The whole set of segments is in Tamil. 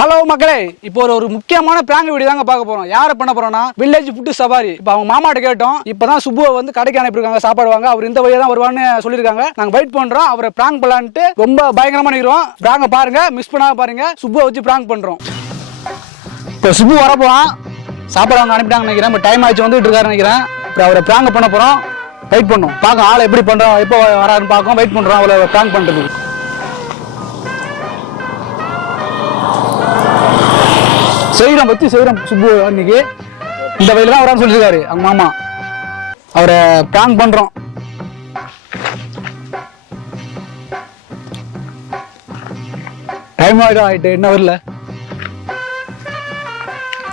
ஹலோ மக்களே, இப்போ ஒரு முக்கியமான பிராங்க் வீடியோ தாங்க பார்க்க போறோம். யாரை பண்ண போறோம்னா வில்லேஜ் ஃபுட்டு சவாரி. இப்போ அவங்க மாமாட்ட கேட்டோம். இப்பதான் சுப்புவை வந்து கடைக்கு அனுப்பியிருக்காங்க சாப்பாடு வாங்க. அவர் இந்த வழியா தான் வருவான்னு சொல்லியிருக்காங்க. நாங்க வெயிட் பண்றோம். அவரை பிராங்க் பண்ணலான்ட்டு ரொம்ப பயங்கரமா நிக்கிறோம். பிராங்க பாருங்க, மிஸ் பண்ணாம பாருங்க. சுப்புவை வச்சு பிராங்க் பண்றோம். இப்போ சுப்பு வர போறான். சாப்பாடு வாங்க அனுப்பிட்டாங்க நினைக்கிறேன். இப்போ டைம் ஆயிடுச்சு, வந்துட்டு இருக்காரு நினைக்கிறேன். இப்போ அவரை பிராங்க் பண்ண போறோம். வெயிட் பண்ணோம், பார்க்க ஆளை எப்படி பண்றோம், எப்போ வராருன்னு பார்க்கோம். வெயிட் பண்றோம் அவரை பிராங்க் பண்றதுக்கு. செய்கிறோம் வச்சு செய்கிறோம். சுப்பு அன்னைக்கு இந்த வயலில் தான் வரான்னு சொல்லியிருக்காரு அவங்க மாமா. அவரை பிராங்க் பண்றோம். டைம் ஆயிட்டு என்ன வரல.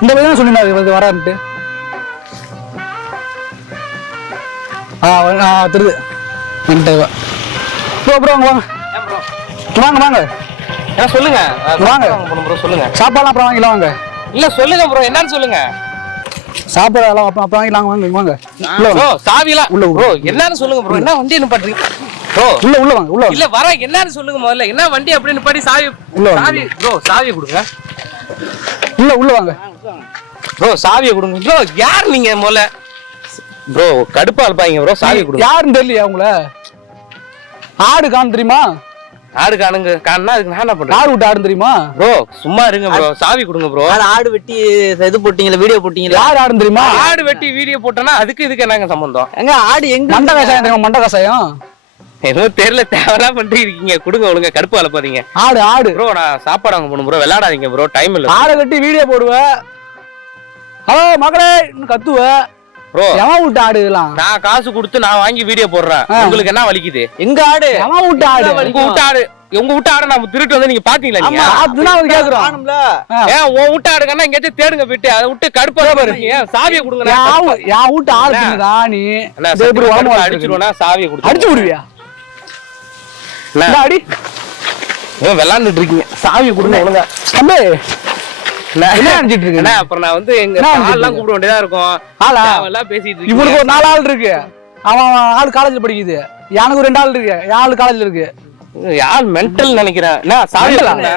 இந்த வயலில் தான் சொல்லியிருந்தாரு வரான்ட்டு. தெரியுது. அப்புறம் வாங்க வாங்க வாங்க சொல்லுங்க வாங்க சொல்லுங்க. சாப்பாடுலாம் அப்புறம் வாங்கிக்கலாம் வாங்க. இல்ல சொல்லுங்க ப்ரோ, என்னன்னு சொல்லுங்க. சாப்பாடு அப்புறம் வாங்கிக்கலாம் வாங்க வாங்க. ப்ரோ சாவிலாம் உள்ள ப்ரோ, என்னன்னு சொல்லுங்க ப்ரோ. என்ன வண்டி நிப்பாட்டுறீங்க ப்ரோ? உள்ள வாங்க உள்ள. இல்ல வர என்னன்னு சொல்லுங்க முதல்ல. என்ன வண்டி அப்படி நிப்பாட்டி சாவி சாவி ப்ரோ சாவியை கொடுங்க. உள்ள வாங்க ப்ரோ, சாவியை கொடுங்க ப்ரோ. யார் நீங்க முதல்ல ப்ரோ? கடுப்பா இருப்பாங்க ப்ரோ. சாவி கொடுங்க. யாருன்னு தெரியலையா உங்களை? ஆடு காணு தெரியுமா? ஆடு காணுங்க காணுனா அதுக்கு நான் என்ன பண்றேன்? ஆடு விட்டு ஆடு தெரியுமா ப்ரோ? சும்மா இருங்க ப்ரோ, சாவி கொடுங்க ப்ரோ. ஆடு வெட்டி இது போட்டீங்களா, வீடியோ போட்டீங்களா? யார் ஆடு தெரியுமா? ஆடு வெட்டி வீடியோ போட்டனா அதுக்கு இதுக்கு என்னங்க சம்பந்தம்? எங்க ஆடு எங்க? மண்ட கசாயம் தெரியுமா? மண்ட கசாயம் ஏதோ தெரியல, தேவலாம் பண்ணிட்டு இருக்கீங்க. கொடுங்க ஒழுங்கா, கடுப்பு அலப்பாதீங்க. ஆடு ப்ரோ. நான் சாப்பாடு வாங்க போகணும் ப்ரோ, விளையாடாதீங்க ப்ரோ, டைம் இல்ல. ஆடை கட்டி வீடியோ போடுவ. ஹலோ மகளே கத்துவ ப்ரோ. எவன் விட்டு ஆடு இதெல்லாம்? நான் காசு கொடுத்து நான் வாங்கி வீடியோ போடுறேன். உங்களுக்கு என்ன வலிக்குது? எங்க ஆடு? எவன் விட்டு ஆடு? உங்க விட்டு ஆடு. உங்க விட்டு ஆடு நான் திருட்டு வந்து நீங்க பாத்தீங்களா? நீங்க அதுதான் கேக்குறோம். ஏன் உன் விட்டு ஆடுங்கன்னா எங்கேயாச்சும் தேடுங்க போயிட்டு. அதை விட்டு கடுப்பா பாருங்க. சாவியை கொடுங்க. என் விட்டு ஆடுறா நீ அடிச்சிருவா? சாவியை கொடுத்து அடிச்சு விடுவியா? அடி விளாண்டுட்டு இருக்கீங்க. சாவியை கொடுங்க ஒழுங்கா. தம்பி என்ன நினைச்சிட்டு இருக்கு? அப்புறம் நான் வந்து எங்க ஆள்லாம் கூப்பிட வேண்டியதா இருக்கும். எல்லாம் பேசிட்டு இருக்கு. இவனுக்கு ஒரு 4 ஆள் இருக்கு. அவன் ஆள் காலேஜ்ல படிக்குது. எனக்கு ஒரு 2 ஆள் இருக்கு. என் ஆள் காலேஜ்ல இருக்கு. யார் மென்டல் நினைக்கிறேன். சாவியை கொடுங்க.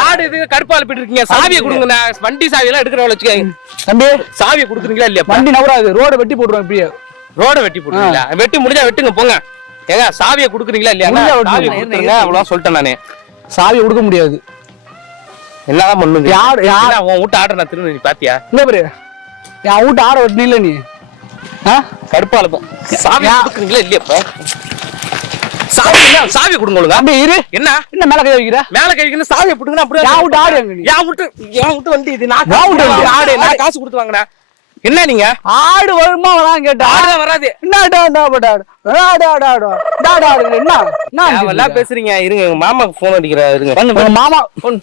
ஆடு இது கடுப்பால போயிட்டு இருக்கீங்க. சாவியை கொடுங்க. வண்டி சாவியெல்லாம் எடுக்கிற வச்சுக்கோங்க. தம்பி சாவியை கொடுக்குறீங்களா இல்லையா? வண்டி நவராது. ரோட வெட்டி போட்டுருவோம். இப்பயே ரோட வெட்டி போட்டுருவீங்களா? வெட்டி முடிஞ்சா வெட்டுங்க போங்க. ஏங்க சாவியை கொடுக்குறீங்களா இல்லையா? சாவியை கொடுத்துருங்க. அவ்வளவு சொல்லிட்டேன் நானு. சாவியை கொடுக்க முடியாது. என்னதான் பண்ணுங்க? யார் உன் வீட்டு ஆர்டர் நான் திரும்ப நீ பாத்தியா? இல்ல பாரு, என் வீட்டு ஆட வெட்டி இல்ல நீ. கடுப்பா இருக்கும். சாவி கொடுக்குறீங்களா இல்லையா? சாவி கொடுங்க. தம்பி இரு. என்ன என்ன மேல கை வைக்கிற? மேல கை வைக்கணும். சாவியை போட்டுங்க. அப்படியே என் வீட்டு ஆடு எங்க? என் வீட்டு வண்டி இது. நான் ஆடு நான் காசு கொடுத்து வாங்கினேன். என்ன நீங்க ஆடு வருமா வரான்னு கேட்டா ஆடுதான் வராது. என்ன பேசுறீங்க? இருங்க, எங்க மாமாக்கு போன் அடிக்கிறா. இருங்க மாமா போன்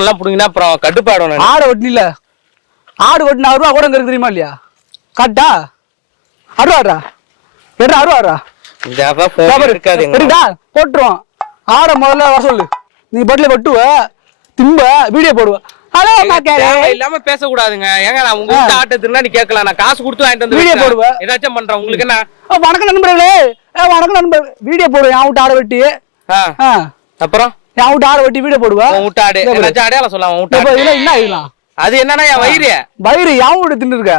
எல்லாம் புடுங்கினா அப்புறம் கடுப்பாடும். ஆடு வெட்டினில ஆடு வெட்டினா 60 ரூபா கூட இருக்கு தெரியுமா இல்லையா? கட்டா 60 ரூபா எட்ரா 60 ரூபா இருக்காதுடா. போட்டுருவோம். ஆட முதல்ல வர சொல்லு. நீ பட்டில வெட்டுவ திம்ப வீடியோ போடுவ. ஹலோ மக்களே இல்லாம பேச கூடாதுங்க. ஏங்க நான் உங்க வீட்டு ஆட்டை திருநா நீ கேட்கலாம். நான் காசு கொடுத்து வாங்கிட்டு வந்து வீடியோ போடுவேன். ஏதாச்சும் பண்றேன். உங்களுக்கு என்ன? வணக்கம் நண்பர்களே. வணக்கம் நண்பர். வீடியோ போடுவேன். என் வீட்டு ஆடை வெட்டி. அப்புறம் என் வீட்டு ஆடை வெட்டி வீடியோ போடுவேன். உன் வீட்டு ஆடு ஏதாச்சும் அடையாளம் சொல்லலாம். என்ன ஆகலாம்? அது என்னன்னா என் வயிறு என் வீடு தின்னு இருக்க.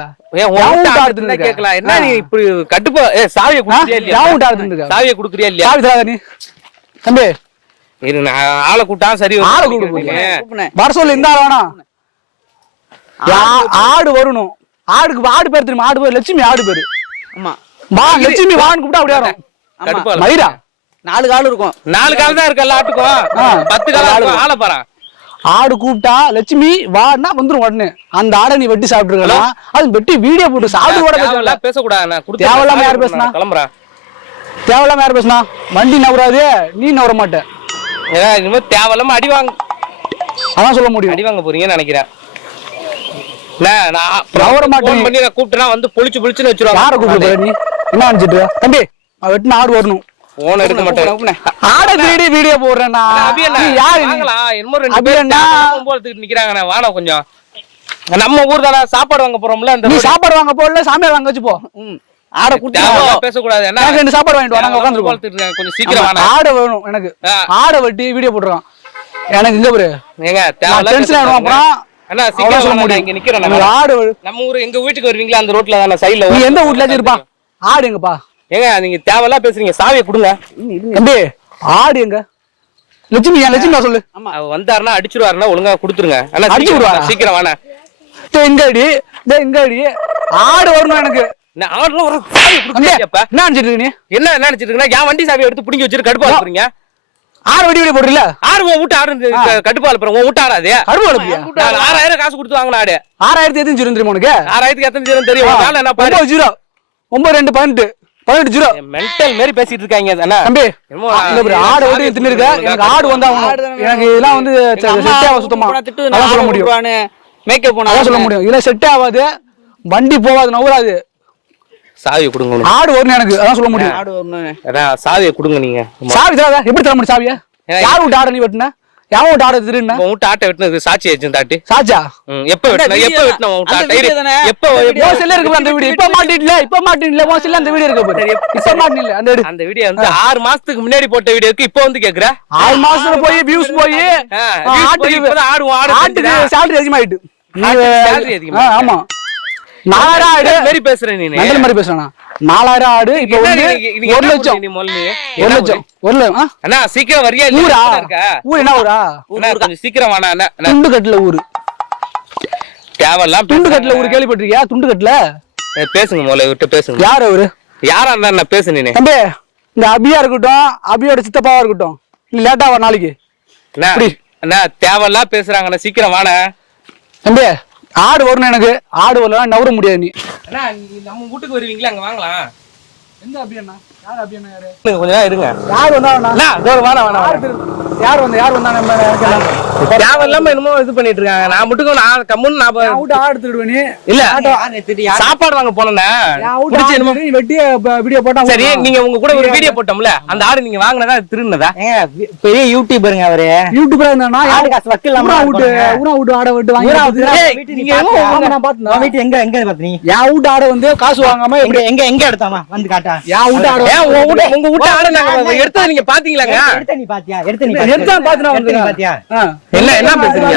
கேட்கலாம். என்ன நீ இப்படி கட்டுப்பா? சாவியை குடுக்குறியா இல்லையா? சாவியை குடுக்குறியா இல்லையா? நீ தம்பி ஆளை கூட்டா சரி. வர சொல்லு. இந்த ஆள் வேணாம். ஆடு வரணும். ஆடுக்கு ஆடு பேர் தெரியுமா? ஆடு பேர் லட்சுமி. ஆடு பேரு லட்சுமி. வான்னு கூப்பிட்டா அப்படியே வரும். மயிரா 4 கால் இருக்கும். 4 கால் தான் இருக்கு எல்லா ஆட்டுக்கும். 10 கால் ஆளை பாரு. ஆடு கூப்பிட்டா லட்சுமி வான்னா வந்துரும் உடனே. அந்த ஆடை நீ வெட்டி சாப்பிட்டுருக்கலாம். அது வெட்டி வீடியோ போட்டு சாப்பிட்டு கூட பேசக்கூடாது. தேவையில்லாம யார் பேசுனா? கிளம்புறேன். தேவையில்லாம யார் பேசுனா? வண்டி நவராது. நீ நவர மாட்டேன். இனிமே தேவையில்லாம அடி வாங்க. அதான் சொல்ல முடியும். அடி வாங்க போறீங்கன்னு நினைக்கிறேன். கூப்பிட்டுனா வந்து பொழிச்சு பொழிச்சுன்னு வச்சிருவாங்க. யாரை கூப்பிட்டு நீ என்ன நினைச்சிட்டு? தம்பி வெட்டின ஆடு வரணும். போன் எடுக்க மாட்டேன். ஆட வீடியோ போடுறேன். நிக்கிறாங்க. வாடா கொஞ்சம். நம்ம ஊர் தானே சாப்பாடு வாங்க போறோம்ல. சாப்பாடு வாங்க போடல, சாமியார் வாங்க வச்சு போ. ஆட குடுத்து தேவையில்லாம பேசக்கூடாது என்ன எனக்கு 2 சாப்பாடு வாங்கிட்டு வா நாங்க உட்காந்துருக்கோம் கொஞ்சம் சீக்கிரம் வாங்க ஆடை வேணும் எனக்கு ஆடை வெட்டி வீடியோ போட்டுருக்கான் எனக்கு இங்க பாரு ஏங்க டென்ஷன் ஆயிடும் அப்புறம் அண்ணா சீக்கிரம் சொல்ல முடியும் இங்க நிக்கிறேன் எனக்கு ஆடு நம்ம ஊரு எங்க வீட்டுக்கு வருவீங்களா அந்த ரோட்ல தான சைடுல நீ எந்த வீட்ல இருப்பா ஆடு எங்கப்பா ஏங்க நீங்க தேவையில்லாம் பேசுறீங்க சாவியை கொடுங்க தம்பி ஆடு எங்க லட்சுமி லட்சுமி சொல்லு அவர் வந்தாருன்னா அடிச்சிருவாருன்னா ஒழுங்கா கொடுத்துருங்க அண்ணா அடிச்சு விடுவாரா? சீக்கிரம் வாண்ணா எங்க அடி எங்க அடி ஆடு வரணும் எனக்கு நான் ஆர்டர் ஒரு சாவி கொடுங்க என்ன நினைச்சிட்டு இருக்க நீ என்ன நினைச்சிட்டு இருக்கீங்க என் வண்டி சாவியை எடுத்து புடிங்கி வச்சிட்டு கடுப்பா போறீங்க ஆடு வெடி வெடி போடுறீல ஆறு உன் வீட்டு ஆடு கடுப்பா அனுப்புறேன் உன் வீட்டு ஆடாது கடுப்பு அனுப்பியா நான் 6000 காசு கொடுத்து வாங்கின ஆடு 6000 எத்தனை ஜீரோ தெரியுமா உனக்கு 6000 எத்தனை ஜீரோ தெரியும் வேலை என்ன பாரு 9 ஜீரோ 9 2 18 ஜீரோ மென்டல் மாதிரி பேசிட்டு இருக்காங்க அண்ணா தம்பி இல்ல bro ஆடு ஓடி தின்னு இருக்க எனக்கு ஆடு வந்தா எனக்கு இதெல்லாம் வந்து செட் ஆக சுத்தமா அதான் சொல்ல முடியும் மேக்கப் போனா அதான் சொல்ல முடியும் இல்ல செட் ஆகாது வண்டி போகாது நவராது சாவியை கொடுங்க ஆடு வரணும் எனக்கு அதான் சொல்ல முடியும் ஆடு வரணும் அதான் சாவியை கொடுங்க நீங்க சாவி தராத எப்படி தர முடியும் சாவியை யார் விட்டு ஆட நீ வெட்டின யார் விட்டு ஆட திருடுன உன் வீட்டு ஆட்டை வெட்டினது சாட்சி ஆச்சு தாட்டி சாச்சா எப்ப வெட்டின உன் வீட்டு ஆட்டை எப்ப உன் செல்ல இருக்கு அந்த வீடியோ இப்ப மாட்டிடல உன் செல்ல அந்த வீடியோ இருக்கு பாரு இப்ப மாட்டிடல அந்த எடு அந்த வீடியோ வந்து 6 மாசத்துக்கு முன்னாடி போட்ட வீடியோக்கு இப்ப வந்து கேக்குற 6 மாசத்துல போய் வியூஸ் போய் இப்பதான் ஆடுவோம் ஆட்டுக்கு salary அதிகமாயிட்டு salary அதிகமா ஆமா 4000 ஆடு மாதிரி பேசுறேன் நீ நல்ல மாதிரி பேசுறேன் 4000 ஆடு இப்போ வந்து 1 லட்சம் நீ முதல்ல 1 லட்சம் 1 லட்சம் அண்ணா சீக்கிரம் வரியா ஊரா இருக்கா ஊர் என்ன ஊரா அண்ணா கொஞ்சம் சீக்கிரம் வாண்ணா அண்ணா துண்டுகட்ல ஊரு தேவலாம் துண்டுகட்ல ஊரு கேள்விப்பட்டிருக்கியா துண்டுகட்ல பேசுங்க முதல்ல விட்டு பேசுங்க யார் அவரு யாரா இருந்தா நான் பேசு நீ தம்பி இந்த அபியா இருக்கட்டும் அபியோட சித்தப்பாவா இருக்கட்டும் இல்ல லேட்டா வா நாளைக்கு அண்ணா தேவலாம் பேசுறாங்கண்ணா சீக்கிரம் வாண்ணா தம்பி ஆடு வரணும் எனக்கு ஆடு வரலாம் நவர முடியாது நீ அண்ணா நம்ம வீட்டுக்கு வருவீங்களா அங்க வாங்கலாம் எந்த அபியண்ணா யார் அபியண்ணா யாரு கொஞ்ச நேரம் இருங்க யார் வந்தா அண்ணா இதோ வாணா யார் வந்தா நம்ம தேவையில்லாம என்னமோ இது பண்ணிட்டு இருக்காங்க நான் மட்டும் நான் கம்முன்னு நான் அவுட் ஆடு திருடுவ நீ இல்ல சாப்பாடு வாங்க போனேன்னா புடிச்சு என்னமோ நீ வெட்டி வீடியோ போட்டா சரி நீங்க உங்க கூட ஒரு வீடியோ போட்டோம்ல அந்த ஆடு நீங்க வாங்குனதா திருடுனதா பெரிய யூடியூபருங்க அவரு யூடியூபரா இருந்தானா ஆடு காசு வக்கலாமா ஊரா விட்டு ஆட விட்டு வாங்கி நீங்க நான் பார்த்தேன் வீட்டு எங்க பாத்தீங்க யா அவுட் ஆட வந்து காசு வாங்காம எங்க எடுத்தாமா வந்து காட்டா யா அவுட் ஆட உங்க வீட்டு ஆடு நாங்க எடுத்தத நீங்க பாத்தீங்களாங்க எடுத்து நீ பாத்தியா எடுத்தா பாத்துனா வந்து பாத்தியா என்ன பேசுறீங்க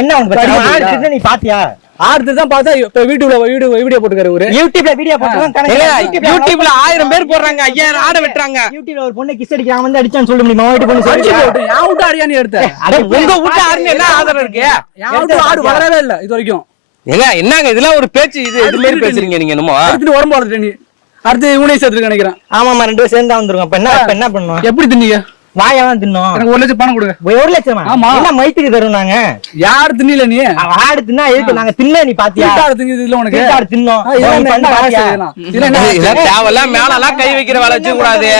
என்ன உனக்கு நீ பாத்தியா ஆடுது தான் பார்த்தா இப்ப வீடியோ போட்டுக்காரு ஒரு யூடியூப்ல வீடியோ போட்டா யூடியூப்ல 1000 பேர் போடுறாங்க 5000 ஆட வெட்டுறாங்க யூடியூப்ல ஒரு பொண்ணு கிஸ் அடிக்கிறான் வந்து அடிச்சான்னு சொல்ல முடியுமா வீட்டு பொண்ணு சொல்லி யா அவுட் ஆடியா நீ எடுத்த உங்க வீட்டு ஆடுன்னு என்ன ஆதாரம் இருக்கு யா அவுட் ஆடு வளரவே இல்ல இது வரைக்கும் ஏங்க என்னங்க இதெல்லாம் ஒரு பேச்சு இது மாதிரி பேசுறீங்க நீங்க என்னமோ அடுத்து உடம்பு வளர்த்துட்ட நீ அடுத்து இவனே சேர்த்துக்க நினைக்கிறேன் ஆமாமா 2 பேரும் சேர்ந்தா வந்துருங்க அப்ப என்ன பண்ணுவோம் எப்படி தின்னீங்க வாயெல்லாம் தின்னோம் எனக்கு 1 லட்சம் பணம் கொடுங்க 1 லட்சமா ஆமா என்ன மைத்துக்கு தரும் நாங்க யார் தின்னீல நீ ஆடு தின்னா எதுக்கு நாங்க தின்ன நீ பாத்தியா ஆடு திங்குது இல்ல உனக்கு ஆடு தின்னோம் தேவலாம் மேலலாம் கை வைக்கிற வேலை வச்சுக்க கூடாது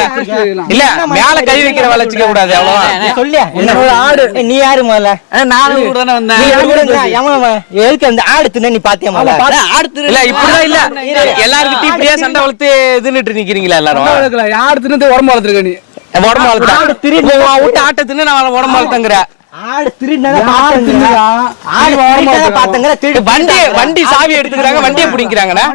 இல்ல மேல கை வைக்கிற வேலை வச்சுக்க கூடாது அவ்வளவு சொல்லியா என்னோட ஆடு நீ யாரு முதல்ல நானும் கூட தானே வந்தேன் எதுக்கு அந்த ஆடு தின்ன நீ பாத்தியா முதல்ல ஆடு இல்ல இப்படிதான் இல்ல எல்லாருக்கிட்டையும் இப்படியே சண்டை வளர்த்து இதுன்னுட்டு நிக்கிறீங்களா எல்லாரும் யார் தின்னு உடம்பு வளர்த்துருக்க நீ உடம்பு வளர்த்தா விட்டு ஆட்டை தின்னு நான் உடம்பு வளர்த்தங்கிற ஆடு திருடு வண்டி சாவி எடுத்துக்கிறாங்க வண்டியை பிடிக்கிறாங்கண்ணா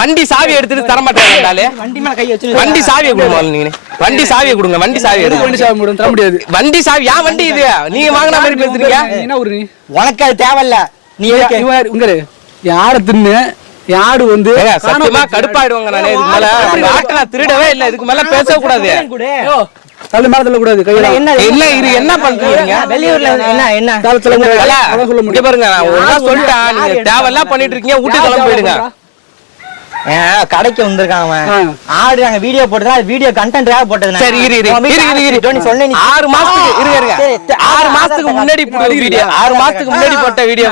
வண்டி சாவி எடுத்துட்டு தர மாட்டாங்க வண்டி மேல கை வச்சு வண்டி சாவியை கொடுங்க நீங்க வண்டி சாவியை கொடுங்க வண்டி சாவி எடுத்து வண்டி சாவி மூடும் தர முடியாது வண்டி சாவி யா வண்டி இது நீங்க வாங்கின மாதிரி பேசுறீங்க என்ன ஊரு நீ உனக்கு அது தேவையில்ல நீ உங்க யார தின்னு யாடு வந்து சத்தியமா கடுப்பாயிடுவாங்க நானே இதுக்கு மேல ஆட்டை நான் திருடவே இல்ல இதுக்கு மேல பேச கூடாது தள்ள மேல தள்ள கூடாது கையில என்ன இது என்ன பண்றீங்க வெளியூர்ல என்ன சொல்ல முடியும் பாருங்க நான் ஒண்ணா சொல்லிட்டேன் நீங்க தேவையெல்லாம் பண்ணிட்டு இருக்கீங்க வீட்டுக்கு கிளம்பி போயிடுங்க கடைக்கு வந்திருக்கான் அவன் ஆடு நாங்க வீடியோ போட்டதா வீடியோ கண்டென்ட் போட்டது சரி இரு சொன்னேன் 6 மாசத்துக்கு இருங்க 6 மாசத்துக்கு முன்னாடி போட்ட வீடியோ 6 மாசத்துக்கு முன்னாடி போட்ட வீடியோ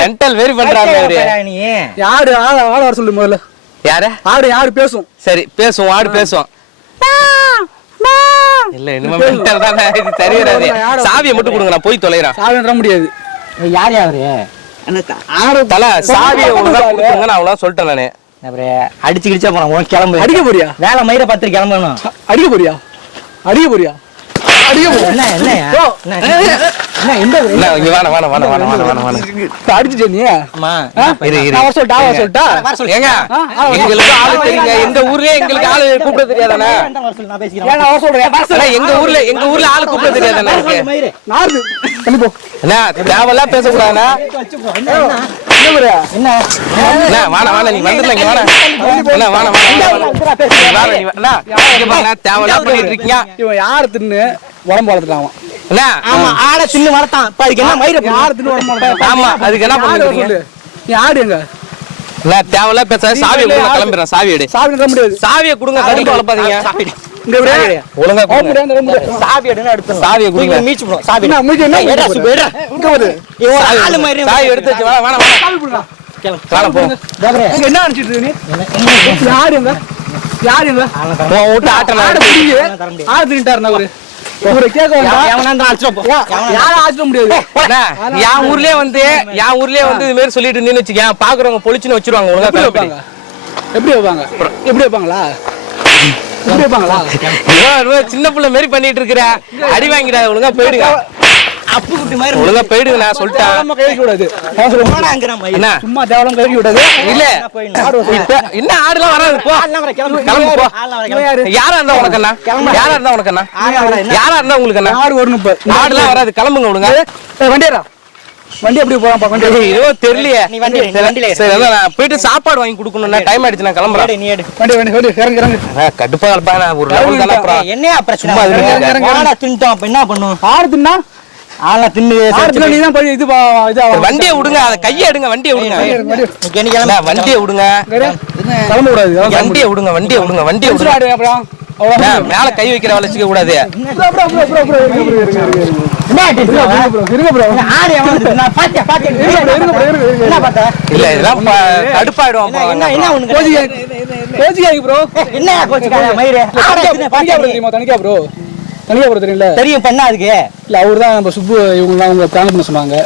மென்டல் வெரி பண்றாங்க யாரு ஆள வர சொல்லு முதல்ல யாரு ஆடு யாரு பேசும் சரி பேசுவோம் ஆடு பேசுவோம் இல்ல இனிமே மென்டல் தானே இது சரி வராது சாவியை மட்டும் கொடுங்க நான் போய் தொலைறேன் சாவி தர முடியாது யார் யாரு ஆடு தல சாவியை ஒழுங்கா கொடுங்க நான் அவ்வளவு சொல்லிட்டேன் நானு அடிச்சு கிடிச்சா போறோம் கிளம்பு அடிக்க போறியா வேலை மயிரை பார்த்து கிளம்பணும் அடிக்க போறியா என்ன எந்த என்ன இங்க வாண அடிச்சுட்டே நீ ஆமா இரு நான் வர சொல்லட்டா ஏங்க எங்களுக்கு ஆளு தெரியுங்க எங்க ஊர்லயே எங்களுக்கு ஆளு கூப்பிட தெரியாதானே நான் பேசிக்கிறேன் ஏன் நான் வர சொல்றேன் அண்ணா, எங்க ஊர்ல ஆளு கூப்பிட தெரியாதானே இருக்கு நார்து தள்ளி போ அண்ணா தேவையெல்லாம் பேசக்கூடாதுண்ணா என்ன அண்ணா வாண நீ வந்துடல இங்க வாண அண்ணா வாண தேவையெல்லாம் பண்ணிட்டு இருக்கீங்க இவன் யாரு தின்னு உடம்பு வளர்த்துட்டான் அண்ணா ஆமா ஆட தின்னு வளர்த்தான் இப்ப அதுக்கு என்ன மயிர யாரு தின்னு உடம்பு வளர்த்தான் ஆமா அதுக்கு என்ன பண்ணுறீங்க நீ ஆடு எங்க அண்ணா தேவையெல்லாம் பேசாத சாவியை கொடுங்க கிளம்பிடுறேன் சாவி எடு சாப்பிட தர முடியாது சாவியை கொடுங்க கடுப்பு வளர்ப்பாதீங்க இங்க விடு ஒழுங்கா கொடுங்க. சாவி எடுன்னு எடுத்து சாவியை கொடுங்க மீச்சு போடும் சாவி என்ன மூஞ்சி என்ன ஏடா சுபு ஏடா இங்க வருது இவன் ஆளு மயிர சாவி எடுத்து வச்சு வேணாம் சாவி போடுடா வேணாம் போ இங்க என்ன நினைச்சிட்டு இருக்க நீ யாரு எங்க யாரு எங்க உன் வீட்டு ஆட்டலாம் ஆடு பிடிங்க ஆடு தின்னுட்டாருண்ணா அவரு இவரை கேட்க வேண்டாம் எவனா இருந்தா அடிச்சிட்டு போ யாரும் ஆச்சிட முடியாது அண்ணா, என் ஊர்லயே வந்து இது மாதிரி சொல்லிட்டு இருந்தீன்னு வச்சுக்க பாக்குறவங்க பொழிச்சுன்னு வச்சிருவாங்க ஒழுங்கா எப்படி கிளம்பி. வைப்பாங்க எப்படி வைப்பாங்க எப்படி வைப்பாங்களா எப்படி வைப்பாங்களா இவன் சின்ன பிள்ளை மாதிரி பண்ணிட்டு இருக்கிற அடி வாங்கிடா ஒழுங்கா போயிடுங்க அப்பு குட்டி மாதிரி ஒழுங்கா போயிடுங்க நான் சொல்லிட்டேன் தேவையில்லாம கை வைக்க கூடாது நான் சொல்லுவேன். போனாங்கற மயிர அண்ணா சும்மா தேவையில்லாம கை வைக்க கூடாது இல்ல இப்ப என்ன ஆடுலாம் வராது போ கிளம்பு போ இவன் யாரு யாரா இருந்தா உனக்கு அண்ணா யாரா இருந்தா உனக்கு அண்ணா யாரா இருந்தா உங்களுக்கு அண்ணா ஆடு வரணும் இப்ப ஆடுலாம் வராது கிளம்புங்க விடுங்க வண்டியரா வண்டி எப்படி போறான் வண்டி ஐயோ தெரியலையே நீ வண்டியில சரி அதான் நான் போயிட்டு சாப்பாடு வாங்கி கொடுக்கணும்னா டைம் ஆயிடுச்சு நான் கிளம்புறேன் நீ எடு வண்டி வண்டி வண்டி இறங்கு இறங்கு கடுப்பா கலப்பா நான் ஒரு லெவல் தானே அப்புறம் என்னையா பிரச்சனை சும்மா இருங்க. ஆடா தின்ட்டோம் அப்ப என்ன பண்ணும் ஆடு தின்னா ஆளா தின்னு ஆடு தின்னா நீ தான் இது இது வண்டியை விடுங்க அதை கையை எடுங்க வண்டியை விடுங்க இன்னைக்கு அண்ணா, வண்டியை விடுங்க கிளம்ப கூடாது வண்டியை விடுங்க வண்டியை விடுங்க வண்டியை விடுங்க ஆடு அப்புறம் அண்ணா, மேல கை வைக்கிற வளர்ச்சிக்க கூடாது இருங்க ப்ரோ ஆடு எவன் நான் பாத்தியா பாத்தியா என்ன பார்த்தா இல்ல இதெல்லாம் கடுப்பாயிடும் அப்புறம். என்ன என்ன உனக்கு கோச்சிக்காய் ப்ரோ என்ன கோச்சுக்கார மயிரே ஆட தின்னு பாத்தியா நீ? தனிக்கா ப்ரோ தனிக்கா ப்ரோ தெரியல தெரியும் பண்ணா அதுக்கு இல்ல அவரு தான் நம்ம சுப்பு இவங்க அவங்க பிளான் பண்ண சொன்னாங்க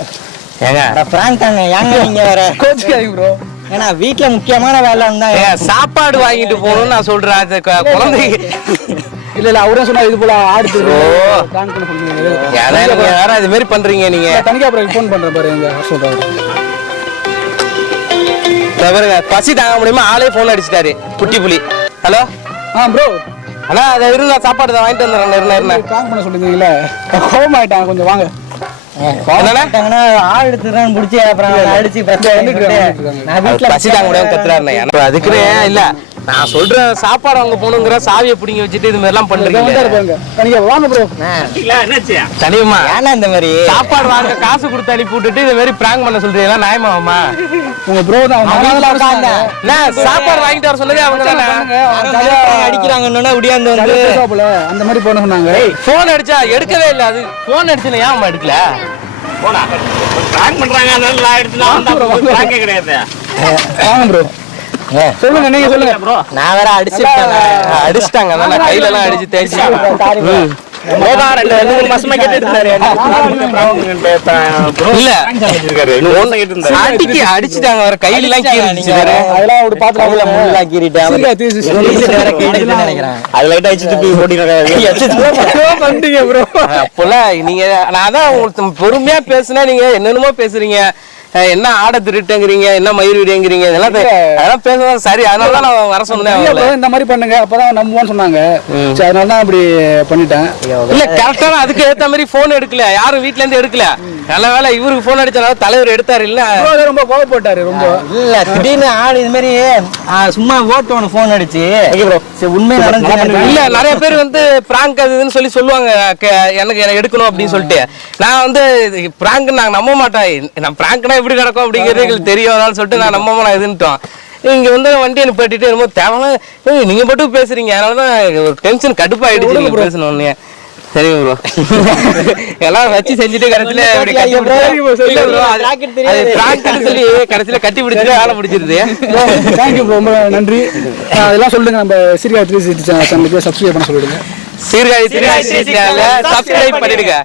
ஏங்க அட பிராங்க் தாங்க ஏங்க நீங்க வேற கோச்சிக்காய் ப்ரோ ஏன்னா வீட்ல முக்கியமான வேலை இருந்தா ஏங்க, சாப்பாடு வாங்கிட்டு போகணும்னு நான் சொல்றேன் அது குழந்தைக்கு இல்ல இல்ல அவரே சொன்னா இது போல ஆடு பிளான் பண்ண சொன்னீங்க ஏன்னா நீங்க வேற இது மாதிரி பண்றீங்க நீங்க தனிக்கா ப்ரோ ஃபோன் பண்றேன் பாரு எங்க சொல்றாரு பாருங்க பசி தாங்க முடியுமா ஆளே போன் அடிச்சிட்டாரு குட்டி புலி ஹலோ ப்ரோ அண்ணா அதை இருந்தா சாப்பாடு தான் வாங்கிட்டு வந்துடுறேன் இருந்தேன் பிளான் பண்ண சொல்லிருந்தீங்கல்ல கோவம் ஆயிட்டாங்க கொஞ்சம் வாங்க பாத்துட்டாங்கன்னா ஆள் எடுத்துறான்னு புடிச்சு அப்புறம் அடிச்சு நான் வீட்ல பசி தாங்க முடியாம கத்துறாருண்ணே அதுக்குன்னு இல்ல நான் சொல்றேன் சாப்பாடு அவங்க போகணுங்கிற சாவியை பிடிங்கி வச்சுட்டு இது மாதிரி எல்லாம் பண்றீங்க பாருங்க தனிக்கா வாங்க ப்ரோ தனியுமா ஏன்னா இந்த மாதிரி சாப்பாடு வாங்க காசு கொடுத்து அனுப்பி விட்டுட்டு இது மாதிரி பிராங்க் பண்ண சொல்றீங்களா நியாயமாமா உங்க ப்ரோ தான் சாப்பாடு வாங்கிட்டு வர சொன்னதே அவங்க தானே அடிக்கிறாங்கன்னு உடியாந்து வந்து அந்த மாதிரி போன சொன்னாங்க போன் அடிச்சா எடுக்கவே இல்ல அது போன் அடிச்சுல ஏன் அம்மா எடுக்கல வாங்க ப்ரோ சொல்லுங்க நீங்க சொல்லுங்க ப்ரோ நான் வேற அடிச்சிருக்கேன் அடிச்சிட்டாங்க அதான் கையில எல்லாம் அடிச்சு தேய்ச்சி இல்ல அடிக்கி அடிச்சுட்டாங்க வேற கையில எல்லாம் கீறிச்சு வேற அதெல்லாம் ஒரு பாத்துல முள்ளா கீறிட்டேன் நினைக்கிறேன் அது லைட்டா அடிச்சுட்டு போய் பண்ணிட்டீங்க ப்ரோ அப்பெல்லாம் நீங்க நான் தான் உங்களுக்கு பொறுமையா பேசுனா நீங்க என்னென்னமோ பேசுறீங்க என்ன ஆடை திருட்டுங்கிறீங்க என்ன மயிர் விடியங்கிறீங்க அதெல்லாம் பேசுறது சரி அதனால தான் நான் வர சொன்னேன் இந்த மாதிரி பண்ணுங்க அப்பதான் நம்புவோம்னு சொன்னாங்க சரி அதனால தான் அப்படி பண்ணிட்டேன் இல்ல கரெக்டா அதுக்கு ஏத்த மாதிரி போன் எடுக்கல யாரும் வீட்ல இருந்து எடுக்கல நல்ல வேலை இவருக்கு போன் அடிச்சனால தலைவர் எடுத்தாரு இல்ல ரொம்ப கோவப்பட்டாரு ரொம்ப இல்ல திடீர்னு ஆள் இது மாதிரி சும்மா ஓட்டுவனு போன் அடிச்சு உண்மை நடந்து இல்ல நிறைய பேர் வந்து பிராங்க் அது இதுன்னு சொல்லி சொல்லுவாங்க எனக்கு எடுக்கணும் அப்படின்னு சொல்லிட்டு நான் வந்து பிராங்க் நாங்க நம்ப மாட்டேன் நான் பிராங்க்னா எப்படி நடக்கும் அப்படிங்கிறது எங்களுக்கு தெரியும் அதனால சொல்லிட்டு நான் நம்ப நான் இதுன்ட்டோம் இங்க வந்து வண்டி அனுப்பிட்டு என்னமோ தேவையான நீங்க மட்டும் பேசுறீங்க அதனாலதான் ஒரு டென்ஷன் கடுப்பாயிடுச்சு நீங்க பேசணும்னு சரிங்க ப்ரோ எல்லாம் வச்சு செஞ்சுட்டு கடைசியில சொல்லி கடைசியில கட்டி பிடிச்சிட்டு வேலை பிடிச்சிருது தேங்க்யூ ப்ரோ ரொம்ப நன்றி அதெல்லாம் சொல்லுங்க நம்ம சீர்காழி 360 சேனலுக்கு சப்ஸ்கிரைப் பண்ண சொல்லிடுங்க சீர்காழி 360 சேனலை சப்ஸ்கிரைப் பண்ணிடுங்க